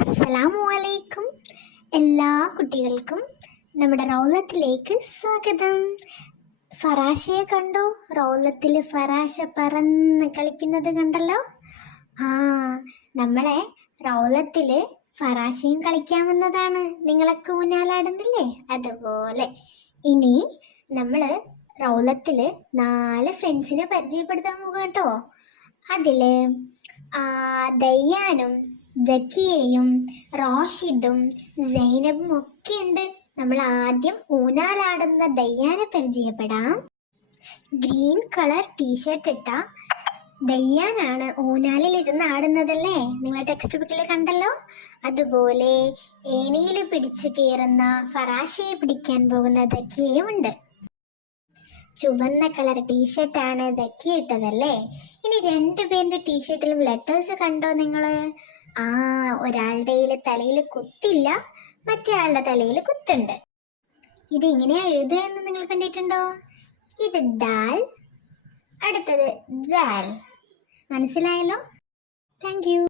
അസ്സലാമു അലൈക്കും. എല്ലാ കുട്ടികൾക്കും നമ്മുടെ റൗലത്തിലേക്ക് സ്വാഗതം. ഫറാശയെ കണ്ടോ? റൗലത്തിൽ ഫറാശ പറന്ന് കളിക്കുന്നത് കണ്ടല്ലോ. ആ നമ്മളെ റൗലത്തിൽ ഫറാശയും കളിക്കാമെന്നതാണ്. നിങ്ങളൊക്കെ ഊഞ്ഞാലാടുന്നില്ലേ? അതുപോലെ ഇനി നമ്മൾ റൗലത്തിൽ 4 ഫ്രണ്ട്സിനെ പരിചയപ്പെടുത്താൻ പോകും കേട്ടോ. അതിൽ ദയ്യാനും ദക്കിയയും റാഷിദും സൈനബും ഒക്കെ ഉണ്ട്. നമ്മൾ ആദ്യം ഊഞ്ഞാലാടുന്ന ദയ്യാനെ പരിചയപ്പെടാം. ഗ്രീൻ കളർ ടീഷർട്ട് ഇട്ട ദയ്യാനാണ് ഊഞ്ഞാലിൽ ആടുന്നതല്ലേ? നിങ്ങൾ ടെക്സ്റ്റ് ബുക്കിൽ കണ്ടല്ലോ. അതുപോലെ ഏണിയിൽ പിടിച്ചു കയറുന്ന ഫറാശയെ പിടിക്കാൻ പോകുന്ന ദക്കിയയും ഉണ്ട്. ചുവന്ന കളർ ടീഷർട്ടാണ് ദക്കി ഇട്ടതല്ലേ? ഇനി 2 പേരുടെ ടീഷർട്ടിലും ലെറ്റേഴ്സ് കണ്ടോ നിങ്ങള്? ഒരാളുടെ തലയിൽ കുത്തില്ല, മറ്റേ ആളുടെ തലയിൽ കുത്തുണ്ട്. ഇത് എങ്ങനെയാ എഴുതുക എന്ന് നിങ്ങൾ കണ്ടിട്ടുണ്ടോ? ഇത് ദാൽ, അടുത്തത് ദാൽ. മനസ്സിലായല്ലോ? Thank you.